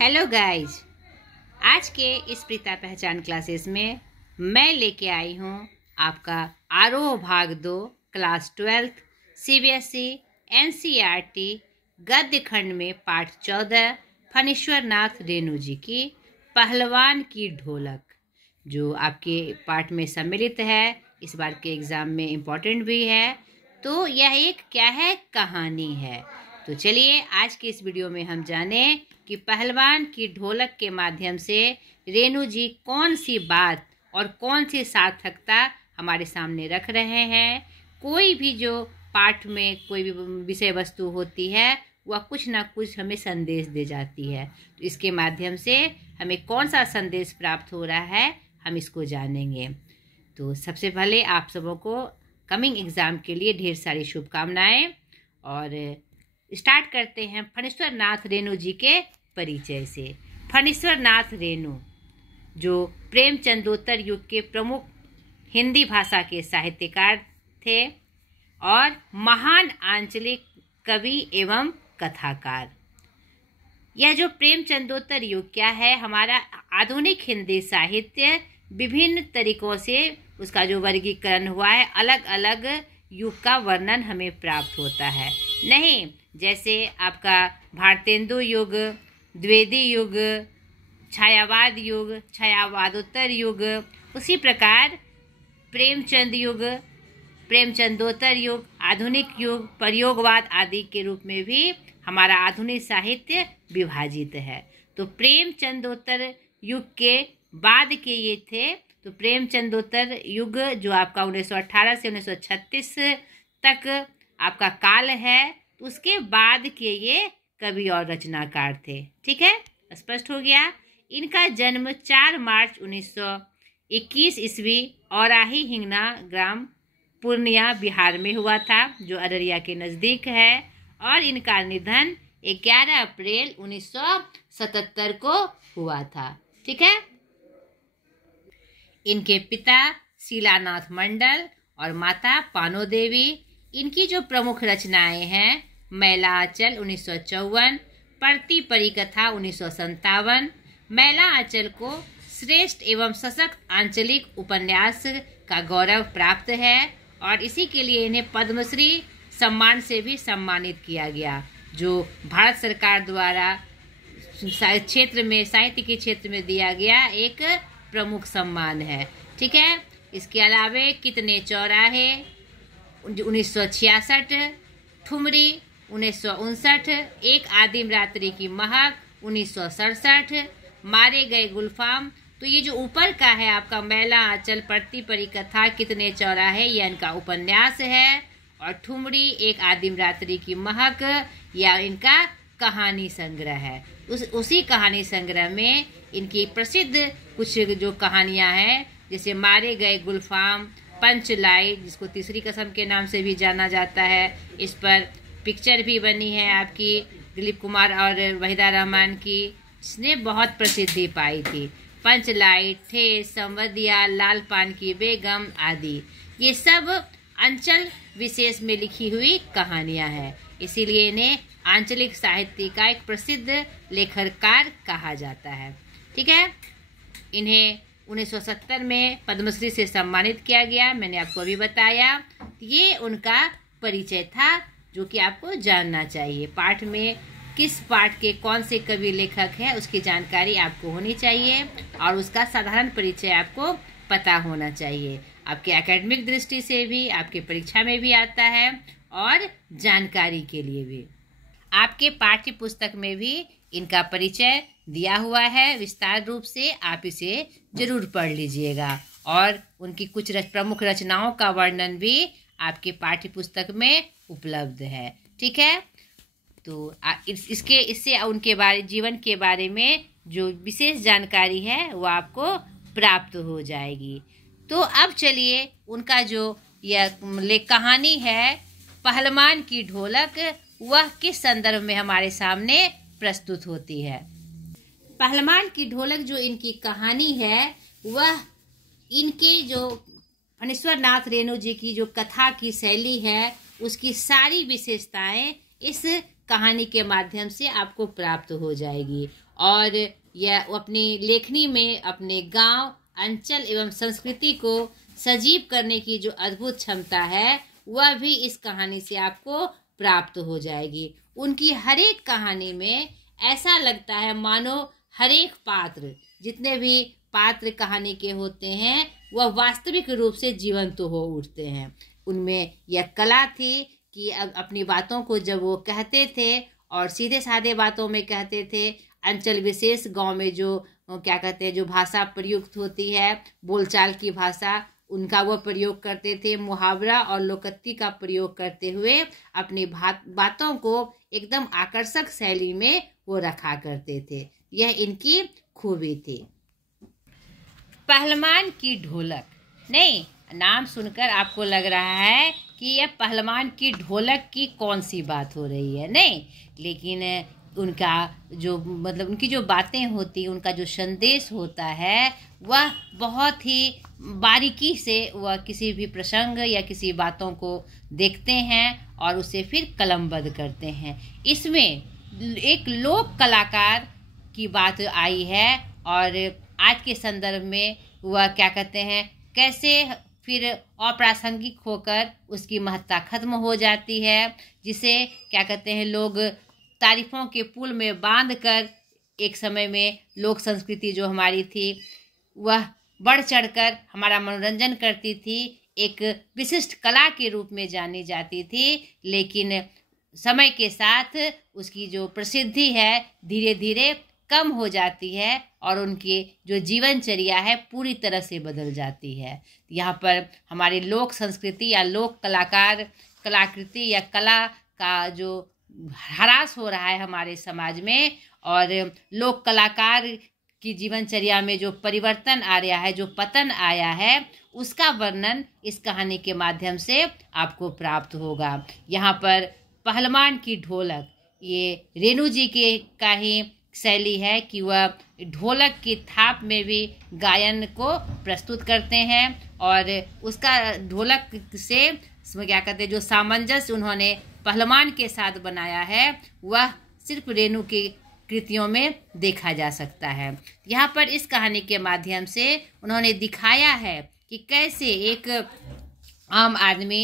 Hello guys, आज के इस प्रीता पहचान क्लासेस में मैं लेके आई हूँ आपका आरोह भाग 2 क्लास 12 सीबीएसई एनसीईआरटी गद्य खंड में पाठ 14 फणीश्वर नाथ रेणु जी की पहलवान की ढोलक, जो आपके पाठ में सम्मिलित है। इस बार के एग्ज़ाम में इम्पोर्टेंट भी है। तो यह एक क्या है, कहानी है। तो चलिए आज के इस वीडियो में हम जानें कि पहलवान की ढोलक के माध्यम से रेणु जी कौन सी बात और कौन सी सार्थकता हमारे सामने रख रहे हैं। कोई भी जो पाठ में कोई भी विषय वस्तु होती है वह कुछ ना कुछ हमें संदेश दे जाती है। तो इसके माध्यम से हमें कौन सा संदेश प्राप्त हो रहा है, हम इसको जानेंगे। तो सबसे पहले आप सबों को कमिंग एग्ज़ाम के लिए ढेर सारी शुभकामनाएं। और स्टार्ट करते हैं फणीश्वर नाथ रेणु जी के परिचय से। फणीश्वर नाथ रेणु जो प्रेमचंदोत्तर युग के प्रमुख हिंदी भाषा के साहित्यकार थे और महान आंचलिक कवि एवं कथाकार। यह जो प्रेमचंदोत्तर युग क्या है, हमारा आधुनिक हिंदी साहित्य विभिन्न तरीकों से उसका जो वर्गीकरण हुआ है, अलग अलग युग का वर्णन हमें प्राप्त होता है। नहीं, जैसे आपका भारतेंदु युग, द्विवेदी युग, छायावाद युग, छायावादोत्तर युग, उसी प्रकार प्रेमचंद युग, प्रेमचंदोत्तर युग, आधुनिक युग, प्रयोगवाद आदि के रूप में भी हमारा आधुनिक साहित्य विभाजित है। तो प्रेमचंदोत्तर युग के बाद के ये थे। तो प्रेमचंदोत्तर युग जो आपका 1918 से 1936 तक आपका काल है, तो उसके बाद के ये कवि और रचनाकार थे। ठीक है, स्पष्ट हो गया। इनका जन्म 4 मार्च 1921 ईस्वी औराही हिंगना ग्राम पूर्णिया बिहार में हुआ था, जो अररिया के नज़दीक है। और इनका निधन 11 अप्रैल 1977 को हुआ था। ठीक है। इनके पिता शीलानाथ मंडल और माता पानो देवी। इनकी जो प्रमुख रचनाएं हैं, मैला आंचल 1954, परती परिकथा 1957। मैला आंचल को श्रेष्ठ एवं सशक्त आंचलिक उपन्यास का गौरव प्राप्त है और इसी के लिए इन्हें पद्मश्री सम्मान से भी सम्मानित किया गया, जो भारत सरकार द्वारा क्षेत्र में साहित्य के क्षेत्र में दिया गया एक प्रमुख सम्मान है। ठीक है। इसके अलावे कितने चौराहे 1966, ठुमरी 1959, एक आदिम रात्रि की महक 1967, मारे गए गुलफाम। तो ये जो ऊपर का है आपका मैला आंचल, परती परिकथा, कितने चौराहे, यह इनका उपन्यास है। और ठुमरी एक आदिम रात्रि की महक या इनका कहानी संग्रह है। उसी कहानी संग्रह में इनकी प्रसिद्ध कुछ जो कहानियां हैं, जैसे मारे गए गुलफाम, पंच लाइट, जिसको तीसरी कसम के नाम से भी जाना जाता है। इस पर पिक्चर भी बनी है आपकी दिलीप कुमार और वहीदा रहमान की, जिसने बहुत प्रसिद्धि पाई थी। पंच लाइट, ठेस, संवदिया, लाल पान की बेगम आदि, ये सब अंचल विशेष में लिखी हुई कहानियां हैं। इसीलिए इन्हें आंचलिक साहित्य का एक प्रसिद्ध लेखककार कहा जाता है। ठीक है। इन्हें 1970 में पद्मश्री से सम्मानित किया गया, मैंने आपको अभी बताया। ये उनका परिचय था जो कि आपको जानना चाहिए। पाठ में किस पाठ के कौन से कवि लेखक हैं उसकी जानकारी आपको होनी चाहिए और उसका साधारण परिचय आपको पता होना चाहिए। आपके एकेडमिक दृष्टि से भी, आपके परीक्षा में भी आता है और जानकारी के लिए भी। आपके पाठ्य पुस्तक में भी इनका परिचय दिया हुआ है विस्तार रूप से, आप इसे जरूर पढ़ लीजिएगा। और उनकी कुछ प्रमुख रचनाओं का वर्णन भी आपके पाठ्य पुस्तक में उपलब्ध है। ठीक है। तो इससे उनके जीवन के बारे में जो विशेष जानकारी है वो आपको प्राप्त हो जाएगी। तो अब चलिए उनका जो यह कहानी है पहलवान की ढोलक, वह किस संदर्भ में हमारे सामने प्रस्तुत होती है। पहलवान की ढोलक जो इनकी कहानी है, वह इनके जो फणीश्वर नाथ रेणु जी की जो कथा की शैली है, उसकी सारी विशेषताएं इस कहानी के माध्यम से आपको प्राप्त हो जाएगी। और यह अपनी लेखनी में अपने गांव, अंचल एवं संस्कृति को सजीव करने की जो अद्भुत क्षमता है वह भी इस कहानी से आपको प्राप्त हो जाएगी। उनकी हर एक कहानी में ऐसा लगता है मानो हर एक पात्र, जितने भी पात्र कहानी के होते हैं वह वास्तविक रूप से जीवंत हो उठते हैं। उनमें यह कला थी कि अपनी बातों को जब वो कहते थे और सीधे साधे बातों में कहते थे, अंचल विशेष गांव में जो क्या कहते हैं जो भाषा प्रयुक्त होती है, बोलचाल की भाषा, उनका वो प्रयोग करते थे। मुहावरा और लोकोक्ति का प्रयोग करते हुए अपनी बातों को एकदम आकर्षक शैली में वो रखा करते थे। यह इनकी खूबी थी। पहलवान की ढोलक, नहीं, नाम सुनकर आपको लग रहा है कि यह पहलवान की ढोलक की कौन सी बात हो रही है, नहीं, लेकिन उनका जो मतलब उनकी जो बातें होती, उनका जो संदेश होता है वह बहुत ही बारीकी से वह किसी भी प्रसंग या किसी बातों को देखते हैं और उसे फिर कलमबद्ध करते हैं। इसमें एक लोक कलाकार की बात आई है और आज के संदर्भ में वह क्या कहते हैं कैसे फिर अप्रासंगिक होकर उसकी महत्ता खत्म हो जाती है, जिसे क्या कहते हैं लोग तारीफों के पुल में बांधकर एक समय में लोक संस्कृति जो हमारी थी वह बढ़ चढ़कर हमारा मनोरंजन करती थी, एक विशिष्ट कला के रूप में जानी जाती थी। लेकिन समय के साथ उसकी जो प्रसिद्धि है धीरे धीरे कम हो जाती है और उनकी जो जीवनचर्या है पूरी तरह से बदल जाती है। यहाँ पर हमारी लोक संस्कृति या लोक कलाकृति या कला का जो ह्रास हो रहा है हमारे समाज में, और लोक कलाकार की जीवनचर्या में जो परिवर्तन आ रहा है, जो पतन आया है, उसका वर्णन इस कहानी के माध्यम से आपको प्राप्त होगा। यहाँ पर पहलवान की ढोलक, ये रेणु जी के का ही शैली है कि वह ढोलक की थाप में भी गायन को प्रस्तुत करते हैं और उसका ढोलक से इसमें क्या कहते हैं जो सामंजस्य उन्होंने पहलवान के साथ बनाया है वह सिर्फ रेणु की कृतियों में देखा जा सकता है। यहाँ पर इस कहानी के माध्यम से उन्होंने दिखाया है कि कैसे एक आम आदमी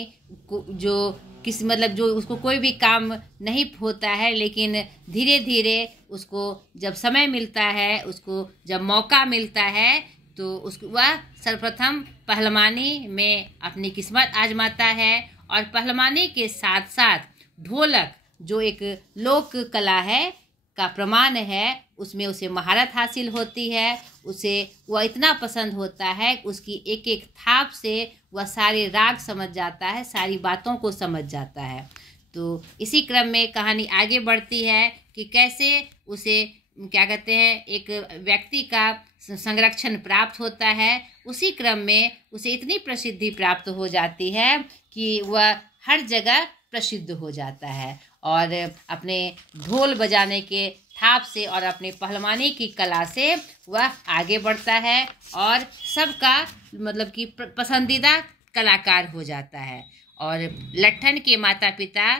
जो किसी मतलब जो उसको कोई भी काम नहीं होता है, लेकिन धीरे धीरे उसको जब समय मिलता है, उसको जब मौका मिलता है तो उसको वह सर्वप्रथम पहलवानी में अपनी किस्मत आजमाता है और पहलवानी के साथ साथ ढोलक जो एक लोक कला है का प्रमाण है उसमें उसे महारत हासिल होती है। उसे वह इतना पसंद होता है, उसकी एक एक थाप से वह सारे राग समझ जाता है, सारी बातों को समझ जाता है। तो इसी क्रम में कहानी आगे बढ़ती है कि कैसे उसे क्या कहते हैं एक व्यक्ति का संरक्षण प्राप्त होता है। उसी क्रम में उसे इतनी प्रसिद्धि प्राप्त हो जाती है कि वह हर जगह प्रसिद्ध हो जाता है और अपने ढोल बजाने के थाप से और अपने पहलवानी की कला से वह आगे बढ़ता है और सबका मतलब कि पसंदीदा कलाकार हो जाता है। और लट्ठन के माता पिता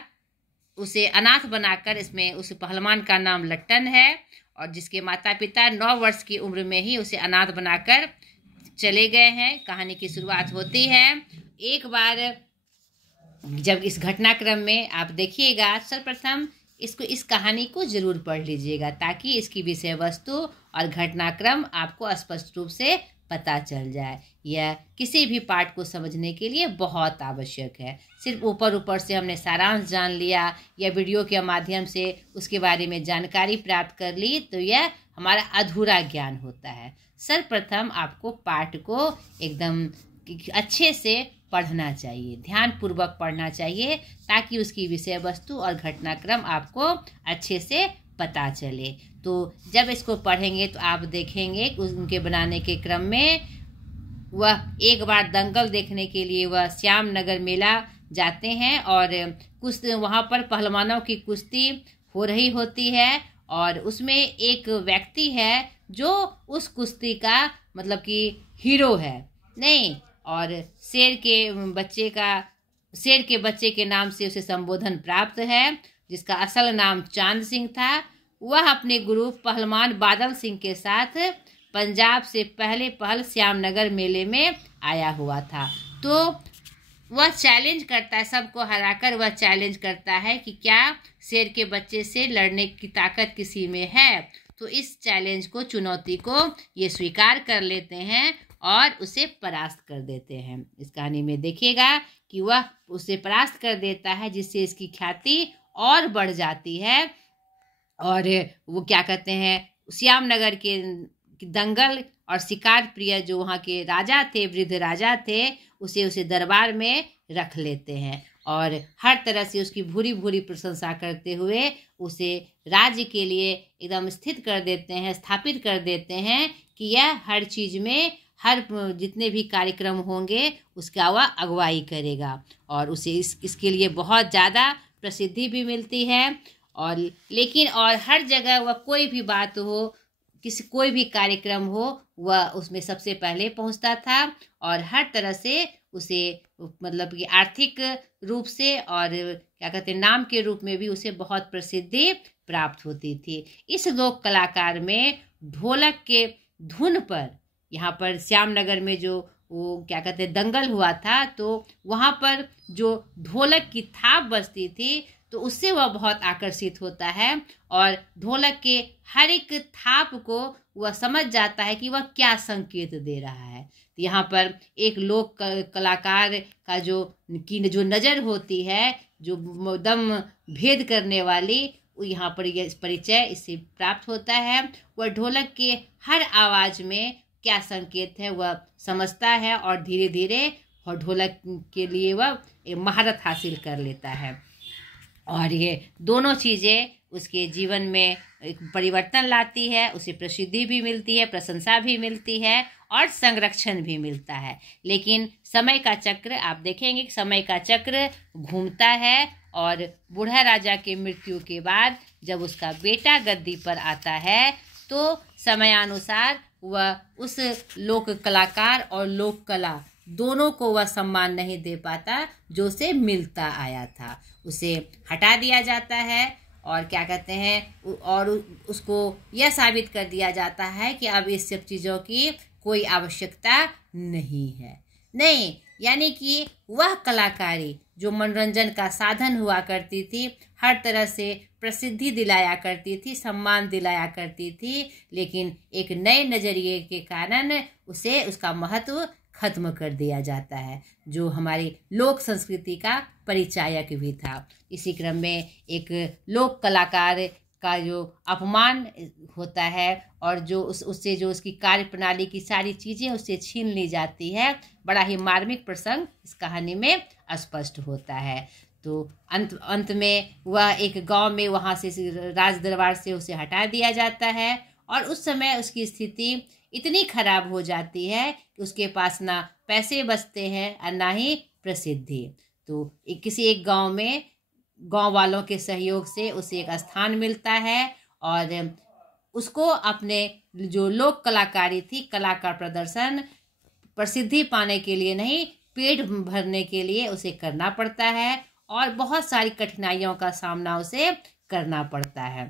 उसे अनाथ बनाकर, इसमें उस पहलवान का नाम लट्टन है और जिसके माता पिता 9 वर्ष की उम्र में ही उसे अनाथ बनाकर चले गए हैं। कहानी की शुरुआत होती है। एक बार जब इस घटनाक्रम में आप देखिएगा, सर्वप्रथम इस कहानी को जरूर पढ़ लीजिएगा ताकि इसकी विषय वस्तु और घटनाक्रम आपको स्पष्ट रूप से पता चल जाए। यह किसी भी पाठ को समझने के लिए बहुत आवश्यक है। सिर्फ ऊपर ऊपर से हमने सारांश जान लिया या वीडियो के माध्यम से उसके बारे में जानकारी प्राप्त कर ली तो यह हमारा अधूरा ज्ञान होता है। सर्वप्रथम आपको पाठ को एकदम अच्छे से पढ़ना चाहिए, ध्यानपूर्वक पढ़ना चाहिए ताकि उसकी विषय वस्तु और घटनाक्रम आपको अच्छे से पता चले। तो जब इसको पढ़ेंगे तो आप देखेंगे उनके बनाने के क्रम में वह एक बार दंगल देखने के लिए वह श्याम नगर मेला जाते हैं और कुछ वहाँ पर पहलवानों की कुश्ती हो रही होती है और उसमें एक व्यक्ति है जो उस कुश्ती का मतलब कि हीरो है, नहीं, और शेर के बच्चे के नाम से उसे संबोधन प्राप्त है जिसका असल नाम चांद सिंह था। वह अपने गुरु पहलवान बादल सिंह के साथ पंजाब से पहल श्यामनगर मेले में आया हुआ था। तो वह चैलेंज करता है, सबको हराकर वह चैलेंज करता है कि क्या शेर के बच्चे से लड़ने की ताकत किसी में है। तो इस चैलेंज को, चुनौती को ये स्वीकार कर लेते हैं और उसे परास्त कर देते हैं। इस कहानी में देखिएगा कि वह उसे परास्त कर देता है, जिससे इसकी ख्याति और बढ़ जाती है। और वो क्या कहते हैं, श्यामनगर के दंगल और शिकार प्रिय जो वहाँ के राजा थे, वृद्ध राजा थे, उसे दरबार में रख लेते हैं और हर तरह से उसकी भूरी भूरी प्रशंसा करते हुए उसे राज्य के लिए एकदम स्थित कर देते हैं, स्थापित कर देते हैं कि यह हर चीज़ में, हर जितने भी कार्यक्रम होंगे उसका वह अगुवाई करेगा। और उसे इसके लिए बहुत ज़्यादा प्रसिद्धि भी मिलती है। और लेकिन हर जगह वह कोई भी बात हो, कोई भी कार्यक्रम हो, वह उसमें सबसे पहले पहुंचता था और हर तरह से उसे, मतलब कि आर्थिक रूप से और क्या कहते हैं, नाम के रूप में भी उसे बहुत प्रसिद्धि प्राप्त होती थी। इस लोक कलाकार में ढोलक के धुन पर, यहाँ पर श्यामनगर में जो वो क्या कहते हैं दंगल हुआ था, तो वहाँ पर जो ढोलक की थाप बजती थी तो उससे वह बहुत आकर्षित होता है और ढोलक के हर एक थाप को वह समझ जाता है कि वह क्या संकेत दे रहा है। तो यहाँ पर एक लोक कलाकार का जो नज़र होती है, जो दम भेद करने वाली, यहाँ पर यह परिचय इससे प्राप्त होता है। वह ढोलक के हर आवाज़ में क्या संकेत है वह समझता है और धीरे धीरे और ढोलक के लिए वह महारत हासिल कर लेता है। और ये दोनों चीज़ें उसके जीवन में एक परिवर्तन लाती है, उसे प्रसिद्धि भी मिलती है, प्रशंसा भी मिलती है और संरक्षण भी मिलता है। लेकिन समय का चक्र, आप देखेंगे कि समय का चक्र घूमता है और बूढ़ा राजा के मृत्यु के बाद जब उसका बेटा गद्दी पर आता है तो समयानुसार वह उस लोक कलाकार और लोक कला दोनों को वह सम्मान नहीं दे पाता जो उसे मिलता आया था। उसे हटा दिया जाता है और क्या कहते हैं, और उसको यह साबित कर दिया जाता है कि अब इस सब चीज़ों की कोई आवश्यकता नहीं है। नहीं, यानी कि वह कलाकारी जो मनोरंजन का साधन हुआ करती थी, हर तरह से प्रसिद्धि दिलाया करती थी, सम्मान दिलाया करती थी, लेकिन एक नए नज़रिए के कारण उसे, उसका महत्व खत्म कर दिया जाता है, जो हमारी लोक संस्कृति का परिचायक भी था। इसी क्रम में एक लोक कलाकार का जो अपमान होता है और जो उससे जो उसकी कार्य प्रणाली की सारी चीज़ें उससे छीन ली जाती है, बड़ा ही मार्मिक प्रसंग इस कहानी में स्पष्ट होता है। तो अंत में वह एक गांव में वहाँ से राज दरबार से उसे हटा दिया जाता है और उस समय उसकी स्थिति इतनी खराब हो जाती है कि उसके पास ना पैसे बचते हैं और ना ही प्रसिद्धि। तो किसी एक गांव में गांव वालों के सहयोग से उसे एक स्थान मिलता है और उसको अपने जो लोक कलाकारी थी, कला का प्रदर्शन प्रसिद्धि पाने के लिए नहीं, पेट भरने के लिए उसे करना पड़ता है और बहुत सारी कठिनाइयों का सामना उसे करना पड़ता है।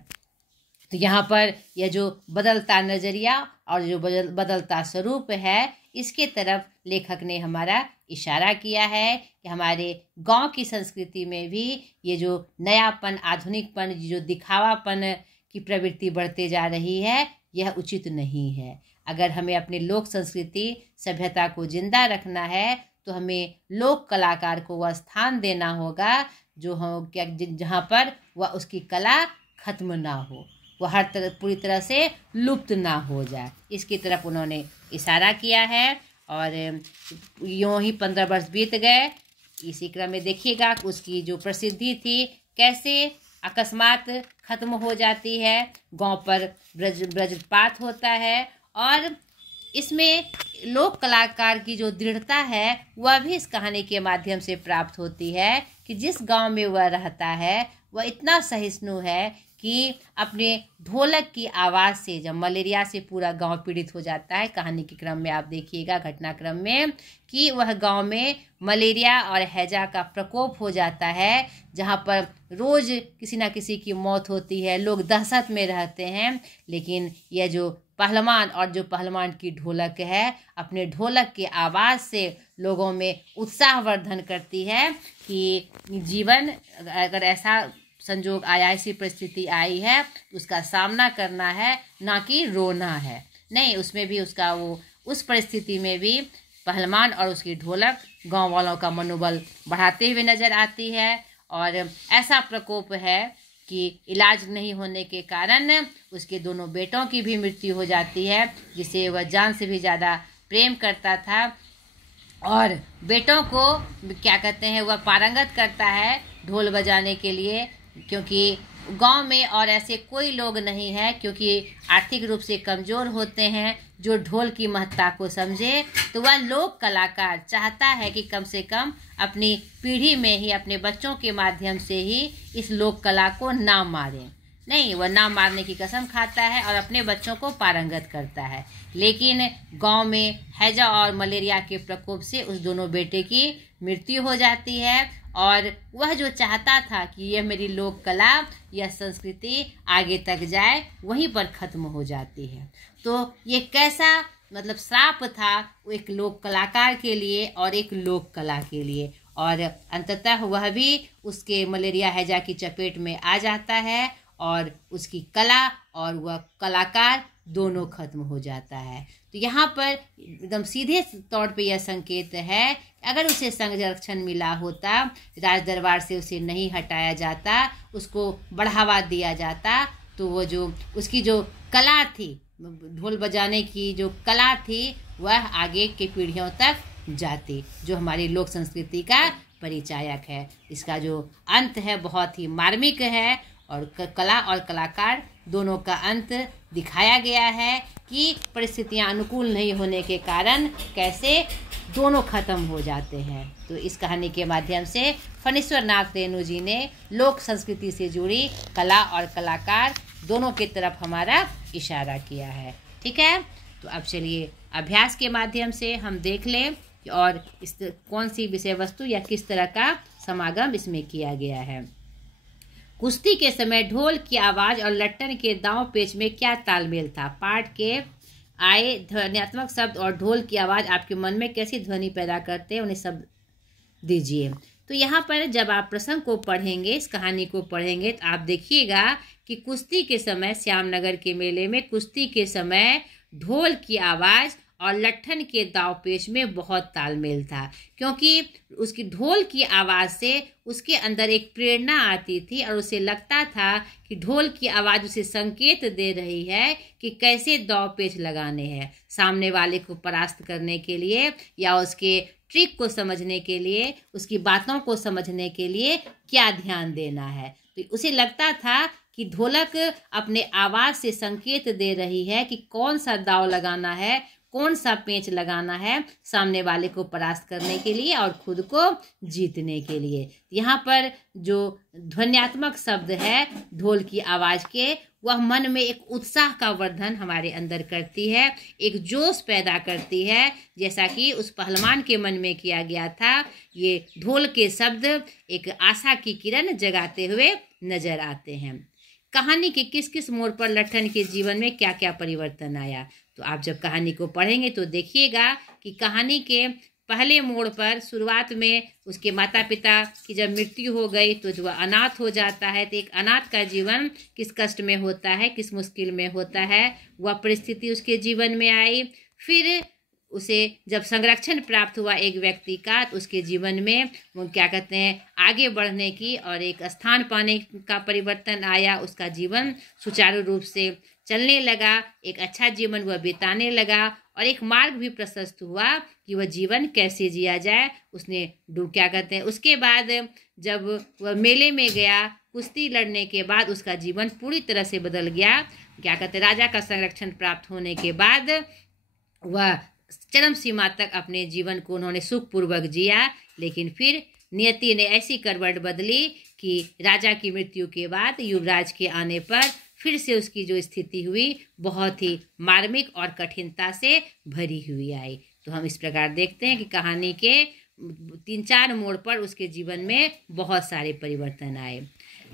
तो यहाँ पर यह जो बदलता नज़रिया और जो बदलता स्वरूप है, इसके तरफ लेखक ने हमारा इशारा किया है कि हमारे गांव की संस्कृति में भी ये जो नयापन, आधुनिकपन, जो दिखावापन की प्रवृत्ति बढ़ते जा रही है, यह उचित नहीं है। अगर हमें अपनी लोक संस्कृति सभ्यता को जिंदा रखना है तो हमें लोक कलाकार को वह स्थान देना होगा जो हम क्या, जहाँ पर वह उसकी कला खत्म ना हो, वह हर तरह पूरी तरह से लुप्त ना हो जाए, इसकी तरफ उन्होंने इशारा किया है। और यूँ ही 15 वर्ष बीत गए। इसी क्रम में देखिएगा कि उसकी जो प्रसिद्धि थी कैसे अकस्मात खत्म हो जाती है, गांव पर वज्रपात होता है और इसमें लोक कलाकार की जो दृढ़ता है वह भी इस कहानी के माध्यम से प्राप्त होती है कि जिस गांव में वह रहता है वह इतना सहिष्णु है कि अपने ढोलक की आवाज़ से जब मलेरिया से पूरा गांव पीड़ित हो जाता है, कहानी के क्रम में आप देखिएगा घटनाक्रम में कि वह गांव में मलेरिया और हैजा का प्रकोप हो जाता है, जहां पर रोज़ किसी ना किसी की मौत होती है, लोग दहशत में रहते हैं। लेकिन यह जो पहलवान और जो पहलवान की ढोलक है, अपने ढोलक की आवाज़ से लोगों में उत्साहवर्धन करती है कि जीवन अगर ऐसा संजोग आया, ऐसी परिस्थिति आई है तो उसका सामना करना है, ना कि रोना है। नहीं, उसमें भी उसका वो उस परिस्थिति में भी पहलवान और उसकी ढोलक गांव वालों का मनोबल बढ़ाते हुए नजर आती है। और ऐसा प्रकोप है कि इलाज नहीं होने के कारण उसके दोनों बेटों की भी मृत्यु हो जाती है, जिसे वह जान से भी ज़्यादा प्रेम करता था। और बेटों को क्या कहते हैं, वह पारंगत करता है ढोल बजाने के लिए, क्योंकि गांव में और ऐसे कोई लोग नहीं है, क्योंकि आर्थिक रूप से कमज़ोर होते हैं, जो ढोल की महत्ता को समझे। तो वह लोक कलाकार चाहता है कि कम से कम अपनी पीढ़ी में ही, अपने बच्चों के माध्यम से ही इस लोक कला को ना मारें। नहीं, वह ना मारने की कसम खाता है और अपने बच्चों को पारंगत करता है। लेकिन गांव में हैजा और मलेरिया के प्रकोप से उस दोनों बेटे की मृत्यु हो जाती है, और वह जो चाहता था कि यह मेरी लोक कला या संस्कृति आगे तक जाए, वहीं पर खत्म हो जाती है। तो ये कैसा मतलब श्राप था वो एक लोक कलाकार के लिए और एक लोक कला के लिए। और अंततः वह भी उसके मलेरिया हैजा की चपेट में आ जाता है, और उसकी कला और वह कलाकार दोनों खत्म हो जाता है। तो यहाँ पर एकदम सीधे तौर पे यह संकेत है, अगर उसे संरक्षण मिला होता, राज दरबार से उसे नहीं हटाया जाता, उसको बढ़ावा दिया जाता, तो वो जो उसकी जो कला थी, ढोल बजाने की जो कला थी, वह आगे की पीढ़ियों तक जाती, जो हमारी लोक संस्कृति का परिचायक है। इसका जो अंत है बहुत ही मार्मिक है, और कला और कलाकार दोनों का अंत दिखाया गया है कि परिस्थितियां अनुकूल नहीं होने के कारण कैसे दोनों खत्म हो जाते हैं। तो इस कहानी के माध्यम से फणीश्वर नाथ रेणु जी ने लोक संस्कृति से जुड़ी कला और कलाकार दोनों की तरफ हमारा इशारा किया है। ठीक है, तो अब चलिए अभ्यास के माध्यम से हम देख लें कि और इस कौन सी विषय वस्तु या किस तरह का समागम इसमें किया गया है। कुश्ती के समय ढोल की आवाज़ और लट्टन के दांव पेच में क्या तालमेल था। पाठ के आए ध्वन्यात्मक शब्द और ढोल की आवाज़ आपके मन में कैसी ध्वनि पैदा करते हैं, उन्हें शब्द दीजिए। तो यहाँ पर जब आप प्रसंग को पढ़ेंगे, इस कहानी को पढ़ेंगे, तो आप देखिएगा कि कुश्ती के समय, श्यामनगर के मेले में कुश्ती के समय ढोल की आवाज़ और लट्ठन के दाव पेच में बहुत तालमेल था, क्योंकि उसकी ढोल की आवाज़ से उसके अंदर एक प्रेरणा आती थी, और उसे लगता था कि ढोल की आवाज़ उसे संकेत दे रही है कि कैसे दाव पेच लगाने हैं, सामने वाले को परास्त करने के लिए या उसके ट्रिक को समझने के लिए, उसकी बातों को समझने के लिए क्या ध्यान देना है। तो उसे लगता था कि ढोलक अपने आवाज़ से संकेत दे रही है कि कौन सा दाव लगाना है, कौन सा पेंच लगाना है, सामने वाले को परास्त करने के लिए और खुद को जीतने के लिए। यहाँ पर जो ध्वन्यात्मक शब्द है ढोल की आवाज़ के, वह मन में एक उत्साह का वर्धन हमारे अंदर करती है, एक जोश पैदा करती है, जैसा कि उस पहलवान के मन में किया गया था। ये ढोल के शब्द एक आशा की किरण जगाते हुए नजर आते हैं। कहानी के किस किस मोड़ पर लट्ठन के जीवन में क्या क्या परिवर्तन आया, तो आप जब कहानी को पढ़ेंगे तो देखिएगा कि कहानी के पहले मोड़ पर शुरुआत में उसके माता पिता की जब मृत्यु हो गई तो जो अनाथ हो जाता है, तो एक अनाथ का जीवन किस कष्ट में होता है, किस मुश्किल में होता है, वह परिस्थिति उसके जीवन में आई। फिर उसे जब संरक्षण प्राप्त हुआ एक व्यक्ति का, तो उसके जीवन में वो क्या कहते हैं आगे बढ़ने की और एक स्थान पाने का परिवर्तन आया, उसका जीवन सुचारू रूप से चलने लगा, एक अच्छा जीवन वह बिताने लगा, और एक मार्ग भी प्रशस्त हुआ कि वह जीवन कैसे जिया जाए। उसने क्या कहते हैं उसके बाद जब वह मेले में गया कुश्ती लड़ने के बाद, उसका जीवन पूरी तरह से बदल गया। क्या कहते हैं राजा का संरक्षण प्राप्त होने के बाद वह चरम सीमा तक अपने जीवन को उन्होंने सुखपूर्वक जिया, लेकिन फिर नियति ने ऐसी करवट बदली कि राजा की मृत्यु के बाद युवराज के आने पर फिर से उसकी जो स्थिति हुई बहुत ही मार्मिक और कठिनता से भरी हुई आई। तो हम इस प्रकार देखते हैं कि कहानी के 3-4 मोड़ पर उसके जीवन में बहुत सारे परिवर्तन आए।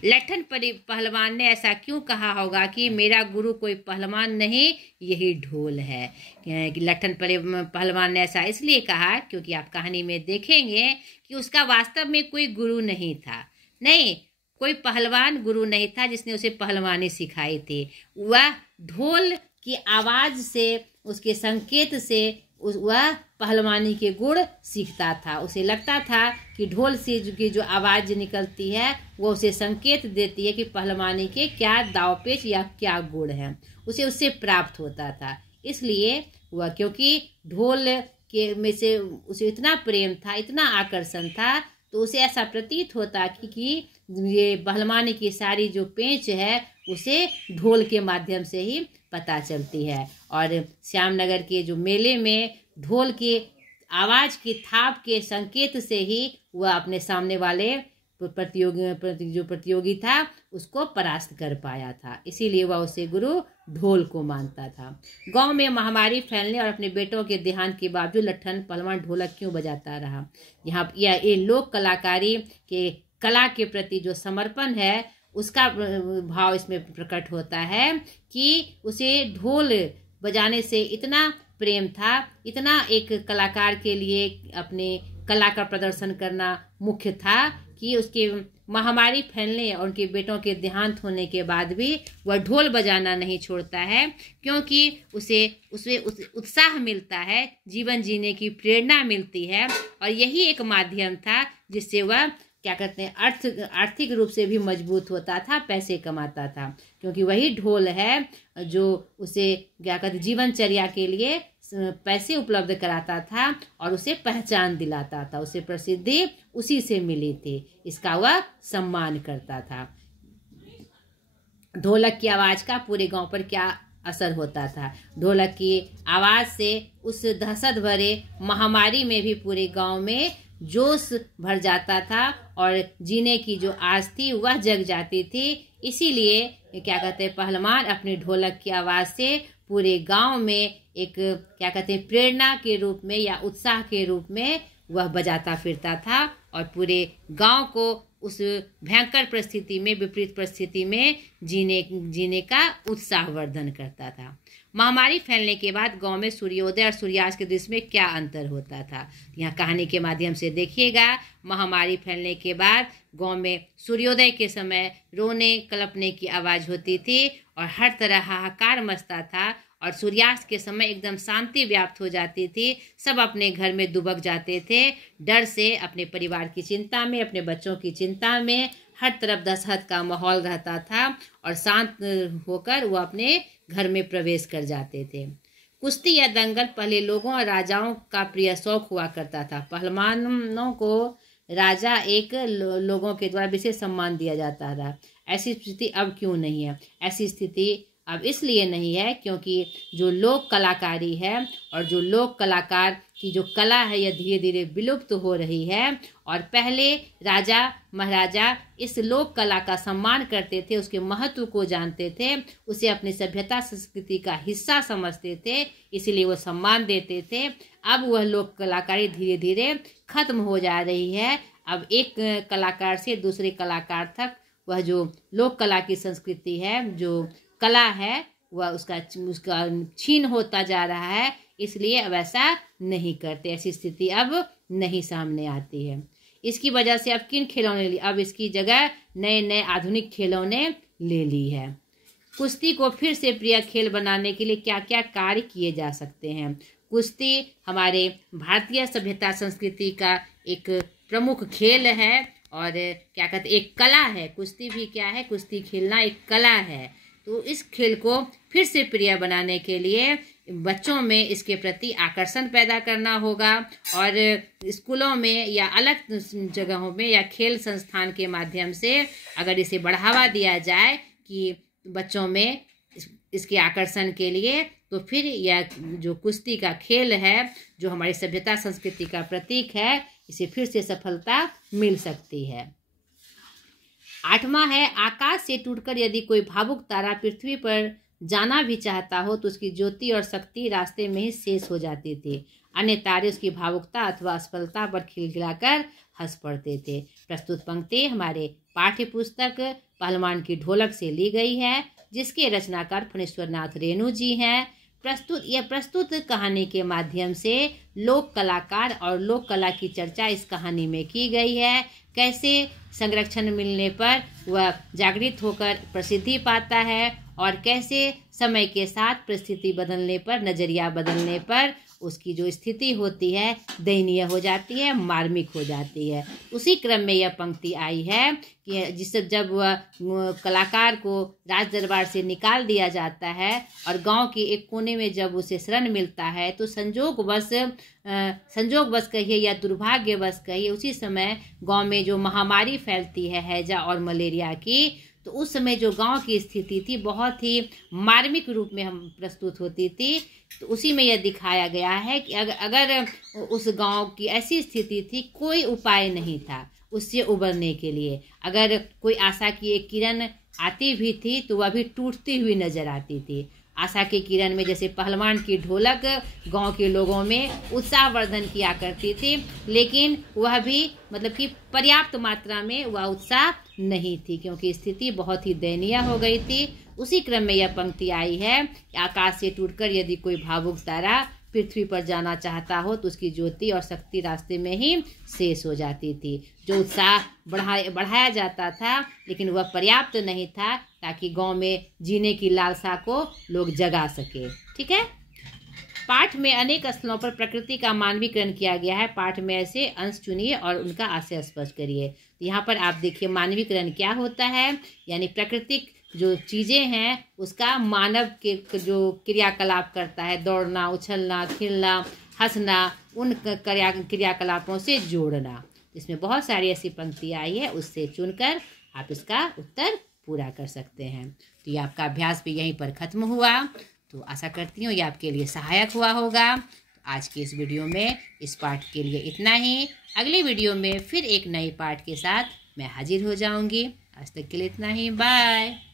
लट्ठन पहलवान ने ऐसा क्यों कहा होगा कि मेरा गुरु कोई पहलवान नहीं, यही ढोल है। कि लट्ठन पहलवान ने ऐसा इसलिए कहा क्योंकि आप कहानी में देखेंगे कि उसका वास्तव में कोई गुरु नहीं था। नहीं, कोई पहलवान गुरु नहीं था जिसने उसे पहलवानी सिखाई थी। वह ढोल की आवाज़ से, उसके संकेत से वह पहलवानी के गुण सीखता था। उसे लगता था कि ढोल से की जो आवाज़ निकलती है वो उसे संकेत देती है कि पहलवानी के क्या दावपेच या क्या गुण है, उसे उससे प्राप्त होता था। इसलिए वह, क्योंकि ढोल के में से उसे इतना प्रेम था, इतना आकर्षण था, तो उसे ऐसा प्रतीत होता कि ये पहलवानी की सारी जो पेंच है उसे ढोल के माध्यम से ही पता चलती है। और श्यामनगर के जो मेले में ढोल की आवाज़ की थाप के संकेत से ही वह अपने सामने वाले प्रतियोगी था उसको परास्त कर पाया था। इसीलिए वह उसे गुरु ढोल को मानता था। गांव में महामारी फैलने और अपने बेटों के देहांत के बावजूद लट्ठन पहलवान ढोलक क्यों बजाता रहा? यहाँ ये लोक कलाकारी के कला के प्रति जो समर्पण है उसका भाव इसमें प्रकट होता है कि उसे ढोल बजाने से इतना प्रेम था, इतना एक कलाकार के लिए अपने कला का प्रदर्शन करना मुख्य था कि उसके महामारी फैलने और उनके बेटों के देहांत होने के बाद भी वह ढोल बजाना नहीं छोड़ता है, क्योंकि उसे उत्साह मिलता है, जीवन जीने की प्रेरणा मिलती है। और यही एक माध्यम था जिससे वह क्या कहते हैं आर्थिक रूप से भी मजबूत होता था, पैसे कमाता था, क्योंकि वही ढोल है जो उसे क्या कहते जीवनचर्या के लिए पैसे उपलब्ध कराता था और उसे पहचान दिलाता था, उसे प्रसिद्धि उसी से मिली थी, इसका वह सम्मान करता था। ढोलक की आवाज़ का पूरे गांव पर क्या असर होता था? ढोलक की आवाज़ से उस दहशत भरे महामारी में भी पूरे गांव में जोश भर जाता था और जीने की जो आस थी वह जग जाती थी। इसीलिए क्या कहते हैं पहलवान अपनी ढोलक की आवाज़ से पूरे गांव में एक क्या कहते हैं प्रेरणा के रूप में या उत्साह के रूप में वह बजाता फिरता था और पूरे गांव को उस भयंकर परिस्थिति में, विपरीत परिस्थिति में जीने का उत्साहवर्धन करता था। महामारी फैलने के बाद गांव में सूर्योदय और सूर्यास्त के दृश्य में क्या अंतर होता था? यहाँ कहानी के माध्यम से देखिएगा। महामारी फैलने के बाद गांव में सूर्योदय के समय रोने कलपने की आवाज़ होती थी और हर तरह हाहाकार मचता था, और सूर्यास्त के समय एकदम शांति व्याप्त हो जाती थी। सब अपने घर में दुबक जाते थे, डर से, अपने परिवार की चिंता में, अपने बच्चों की चिंता में, हर तरफ दहशत का माहौल रहता था और शांत होकर वो अपने घर में प्रवेश कर जाते थे। कुश्ती या दंगल पहले लोगों और राजाओं का प्रिय शौक हुआ करता था। पहलवानों को राजा एक लोगों के द्वारा विशेष सम्मान दिया जाता था। ऐसी स्थिति अब क्यों नहीं है? ऐसी स्थिति अब इसलिए नहीं है क्योंकि जो लोक कलाकारी है और जो लोक कलाकार की जो कला है यह धीरे धीरे विलुप्त हो रही है। और पहले राजा महाराजा इस लोक कला का सम्मान करते थे, उसके महत्व को जानते थे, उसे अपनी सभ्यता संस्कृति का हिस्सा समझते थे, इसीलिए वो सम्मान देते थे। अब वह लोक कलाकारी धीरे धीरे खत्म हो जा रही है। अब एक कलाकार से दूसरे कलाकार तक वह जो लोक कला की संस्कृति है, जो कला है, वह उसका छीन होता जा रहा है। इसलिए अब ऐसा नहीं करते, ऐसी स्थिति अब नहीं सामने आती है। इसकी वजह से अब किन खिलौने ली? अब इसकी जगह नए नए आधुनिक खिलौने ले ली है। कुश्ती को फिर से प्रिय खेल बनाने के लिए क्या क्या कार्य किए जा सकते हैं? कुश्ती हमारे भारतीय सभ्यता संस्कृति का एक प्रमुख खेल है और क्या कहते एक कला है। कुश्ती भी क्या है? कुश्ती खेलना एक कला है। तो इस खेल को फिर से प्रिय बनाने के लिए बच्चों में इसके प्रति आकर्षण पैदा करना होगा और स्कूलों में या अलग जगहों में या खेल संस्थान के माध्यम से अगर इसे बढ़ावा दिया जाए कि बच्चों में इसके आकर्षण के लिए, तो फिर यह जो कुश्ती का खेल है, जो हमारी सभ्यता संस्कृति का प्रतीक है, इसे फिर से सफलता मिल सकती है। 8वां है, आकाश से टूटकर यदि कोई भावुक तारा पृथ्वी पर जाना भी चाहता हो तो उसकी ज्योति और शक्ति रास्ते में ही शेष हो जाती थी। अन्य तारे उसकी भावुकता अथवा असफलता पर खिलखिलाकर हंस पड़ते थे। प्रस्तुत पंक्ति हमारे पाठ्य पुस्तक पहलवान की ढोलक से ली गई है, जिसके रचनाकार फणीश्वर नाथ रेणु जी हैं। प्रस्तुत कहानी के माध्यम से लोक कलाकार और लोक कला की चर्चा इस कहानी में की गई है। कैसे संरक्षण मिलने पर वह जागृत होकर प्रसिद्धि पाता है और कैसे समय के साथ परिस्थिति बदलने पर, नजरिया बदलने पर उसकी जो स्थिति होती है दयनीय हो जाती है, मार्मिक हो जाती है। उसी क्रम में यह पंक्ति आई है कि जिससे जब वह कलाकार को राज दरबार से निकाल दिया जाता है और गांव के एक कोने में जब उसे शरण मिलता है तो संजोगवश कहिए या दुर्भाग्यवश कहिए, उसी समय गांव में जो महामारी फैलती है हैजा और मलेरिया की, तो उस समय जो गांव की स्थिति थी बहुत ही मार्मिक रूप में हम प्रस्तुत होती थी। तो उसी में यह दिखाया गया है कि अगर उस गांव की ऐसी स्थिति थी, कोई उपाय नहीं था उससे उबरने के लिए। अगर कोई आशा की एक किरण आती भी थी तो वह भी टूटती हुई नजर आती थी। आशा की किरण में जैसे पहलवान की ढोलक गांव के लोगों में उत्साहवर्धन किया करती थी, लेकिन वह भी मतलब कि पर्याप्त मात्रा में वह उत्साह नहीं थी, क्योंकि स्थिति बहुत ही दयनीय हो गई थी। उसी क्रम में यह पंक्ति आई है कि आकाश से टूटकर यदि कोई भावुक तारा पृथ्वी पर जाना चाहता हो तो उसकी ज्योति और शक्ति रास्ते में ही शेष हो जाती थी। जो उत्साह बढ़ाया जाता था, लेकिन वह पर्याप्त नहीं था ताकि गांव में जीने की लालसा को लोग जगा सके। ठीक है। पाठ में अनेक स्थलों पर प्रकृति का मानवीकरण किया गया है। पाठ में ऐसे अंश चुनिए और उनका आशय स्पष्ट करिए। तो यहाँ पर आप देखिए मानवीकरण क्या होता है, यानी प्राकृतिक जो चीज़ें हैं उसका मानव के जो क्रियाकलाप करता है, दौड़ना, उछलना, खेलना, हंसना, उन क्रियाकलापों से जोड़ना। इसमें बहुत सारी ऐसी पंक्ति आई है, उससे चुनकर आप इसका उत्तर पूरा कर सकते हैं। तो ये आपका अभ्यास भी यहीं पर ख़त्म हुआ। तो आशा करती हूँ ये आपके लिए सहायक हुआ होगा। तो आज के इस वीडियो में इस पाठ के लिए इतना ही। अगले वीडियो में फिर एक नए पाठ के साथ मैं हाजिर हो जाऊँगी। आज तक के लिए इतना ही। बाय।